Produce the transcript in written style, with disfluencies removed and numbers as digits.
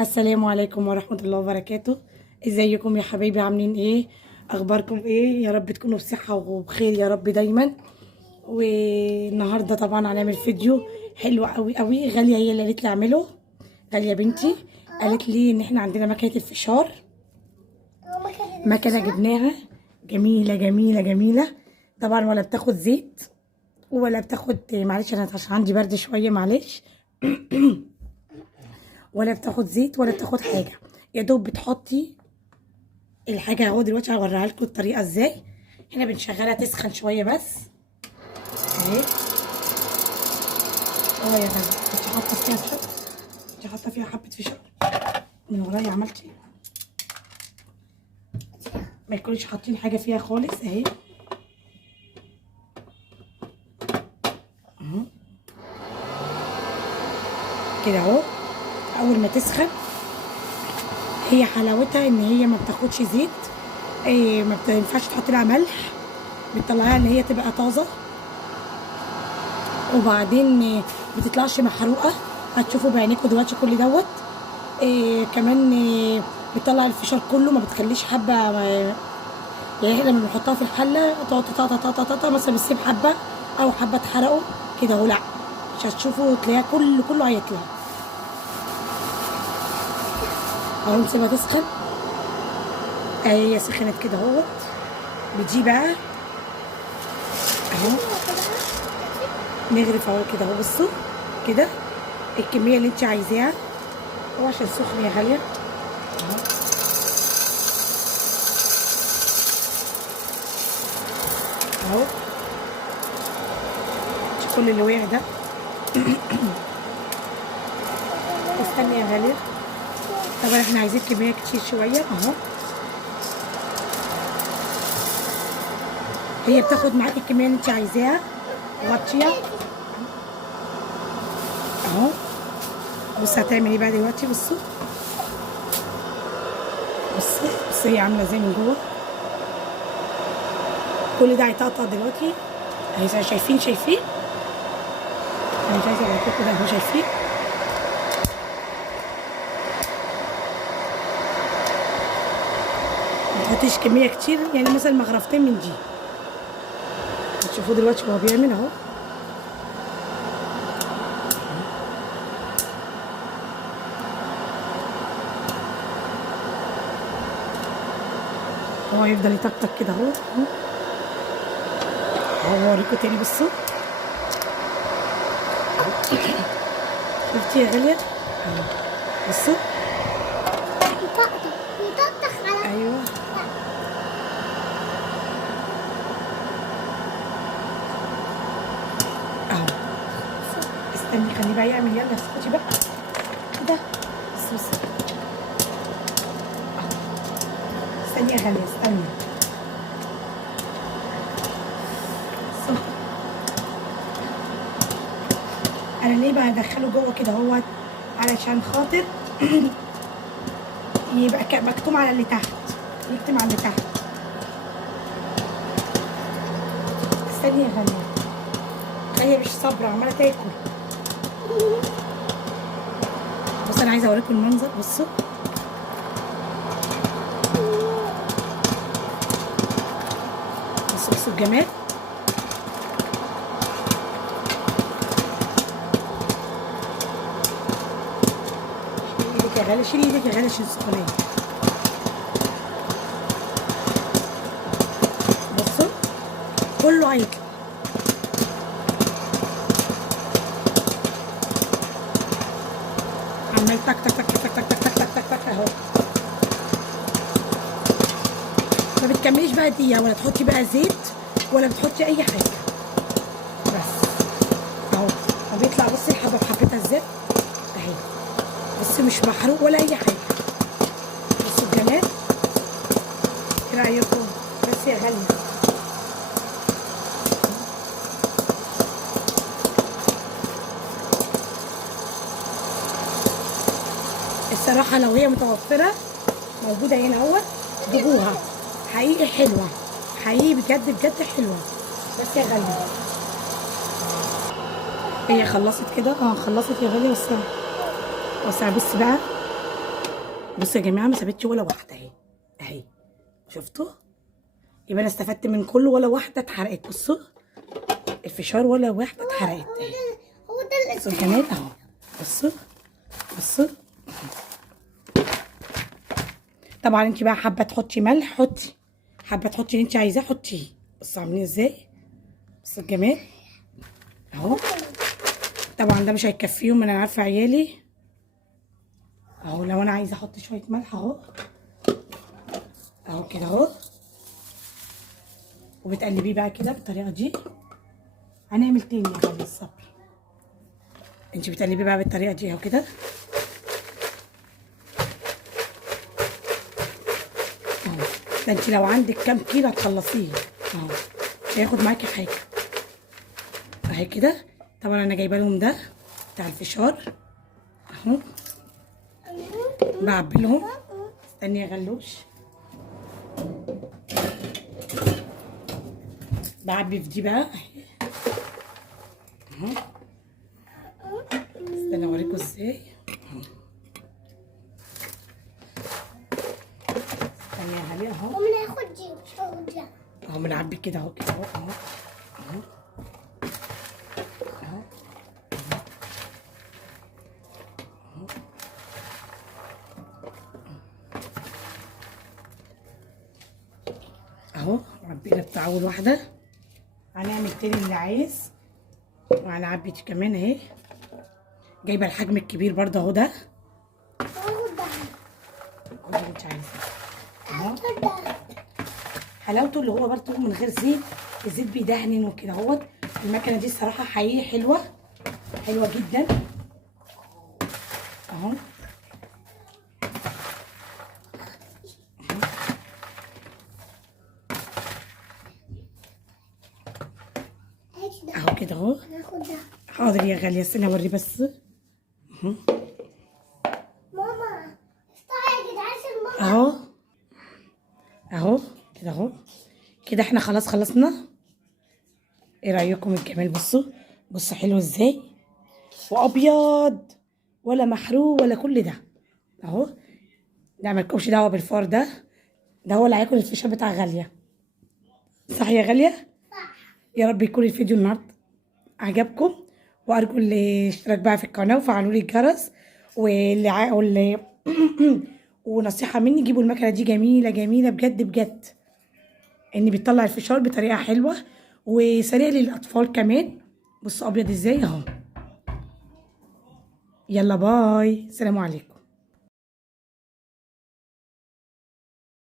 السلام عليكم ورحمة الله وبركاته. ازيكم يا حبايبي؟ عاملين ايه؟ اخباركم ايه؟ يا رب تكونوا بصحة وبخير يا رب دايما. والنهاردة طبعا هنعمل فيديو حلو قوي قوي. غالية هي اللي قالت لي اعمله. غالية بنتي قالت لي ان احنا عندنا مكنة الفشار، مكنة جبناها جميلة جميلة جميلة طبعا، ولا بتاخد زيت ولا بتاخد، معلش انا عشان عندي برد شوية معلش ولا بتاخد زيت ولا بتاخد حاجه، يا دوب بتحطي الحاجه اهو. دلوقتي هوريها لكم الطريقه ازاي. هنا بنشغلها تسخن شويه بس اهي. اه يا غالي انت حاطه فيها فشار، انت حاطه فيها حبه فشار من ورايا عملتي، ما يكونش حاطين حاجه فيها خالص اهي. اهو كده اهو. اول ما تسخن هي حلاوتها ان هي ما بتاخدش زيت، ايه ما بينفعش تحط لها ملح، بتطلعيها ان هي تبقى طازه، وبعدين بتطلعش محروقه. هتشوفوا بعينيكم دلوقتي كل دوت. كمان بتطلع الفشار كله، ما بتخليش حبه يعني احنا لما بنحطها في الحله تقعد تطاطا مثلا بتسيب حبه او حبه اتحرقوا كده اهو، لا مش هتشوفوا، تلاقيها كله هيطلع اهو. نسيبها تسخن هي سخنت كده اهوت. بتجي بقى اهو نغرف اهو كده اهو. بصوا كده الكميه اللي انت عايزاها، هو عشان سخن يا غاليه اهو. اهو شوفوا اللي وقع ده استني يا غاليه. طبعا احنا عايزين كميه كتير شويه اهو. هي بتاخد معاكي الكميه اللي انت عايزاها، غطيها اهو. بصي هتعمل ايه بقى دلوقتي. بصوا بصي هي عامله ازاي من جوه. كل ده هيتقطع دلوقتي اهي. شايفين انا مش عايزه اوريكم ده اهو. شايفين ما تحطيش كميه كتير، يعني مثلا مغرفتين من دي. هتشوفوه دلوقتي وهو بيعمل اهو. هو يفضل يطقطق كده اهو. اهو اوريكم تاني. بصوا شفتي يا غاليه اهو. بصوا بيطقطق على ايوه اهو. استني خليه بقى يعمل. يلا اسكتي بقى كده. بصي اهو. استني يا غاليه استني. انا ليه بقى ادخله جوه كده اهوت؟ علشان خاطر يبقى مكتوم على اللي تحت، يكتم على اللي تحت. استني يا غاليه، هي مش صابره عماله تاكل. بص انا عايزه اوريكم المنظر. بصوا بصوا الجمال. شيلي ايدك يا غاليه، شيلي ايدك يا غاليه عشان السخونيه. بصوا كله هيطلع. عمال تك تك تك تك تك تك تك تك تك تك اهو. ما بتكمليش بقى دقيقه، ولا تحطي بقى زيت ولا بتحطي اي حاجه، بس اهو. وبيطلع بصي الحبه بحبتها ازاي اهي. بصي مش محروق ولا اي حاجه. بصوا الجمال. ايه رايكم؟ بس يا غاليه الصراحه لو هي متوفره موجوده هنا اهوت جيبوها، حقيقي حلوه، حقيقي بجد بجد حلوه. بس يا غاليه هي خلصت كده خلصت يا غاليه. بس بص بقى، بصوا يا جماعه ما سابتش ولا واحده اهي اهي، شفتوا؟ يبقى انا استفدت من كله ولا واحده اتحرقت. بصوا الفشار ولا واحده اتحرقت اهي. هو ده بصوا كمان اهو، بصوا بصوا. طبعا انت بقى حابه تحطي ملح حطي، حابه تحطي اللي انت عايزاه حطيه. بصوا عاملين ازاي، بصوا الجمال اهو. طبعا ده مش هيكفيهم، انا عارفه عيالي اهو. لو انا عايزه احط شويه ملح اهو اهو كده اهو، وبتقلبيه بقى كده بالطريقه دي. هنعمل تاني يا غالي الصبر. انت بتقلبيه بقى بالطريقه دي اهو كده اهو. ده انت لو عندك كام كيلو هتخلصيه اهو، مش هياخد معاكي حاجه اهي كده. طبعا انا جايبه لهم ده بتاع الفشار اهو، بعبي لهم. استني يا غلوش، بعبي في دي بقى اهي اهو. استني اوريكم ازاي اهو. استني يا غالي اهو وبناخد دي مش هاخد ده. اهو، بنعبي كده اهو كده اهو اهو اهو اهو اهو. عبينا بتاع اول واحده، هنعمل تاني اللي عايز، وهنعبي دي كمان اهي. جايبه الحجم الكبير برضه اهو، ده هاخد ده. خد اللي انت عايزاه اهو. هاخد ده. حلاوته اللي هو برضه من غير زيت، الزيت بيدهن وكده اهوت. المكنه دي الصراحه حقيقي حلوه، حلوه جدا اهو اهو كده اهو. هاخد ده. حاضر يا غاليه، استنى اوري بس اهو ماما افتحي يا جدعان عشان ماما. اهو اهو كده اهو كده. احنا خلاص خلصنا. ايه رايكم الجمال؟ بصوا بصوا حلو ازاي، وابيض ولا محروق ولا كل ده اهو. لا مالكمش دعوه بالفار ده، ده هو اللي هياكل الفشار بتاع غاليه. صح يا غاليه؟ يا رب يكون الفيديو النهارده عجبكم، وارجو اللي اشترك بقى في القناه وفعلوا لي الجرس، واللي ونصيحه مني، جيبوا المكنه دي، جميله جميله بجد بجد، ان بتطلع الفشار بطريقه حلوه وسريع للاطفال كمان. بصوا ابيض ازاي اهو. يلا باي، سلام عليكم.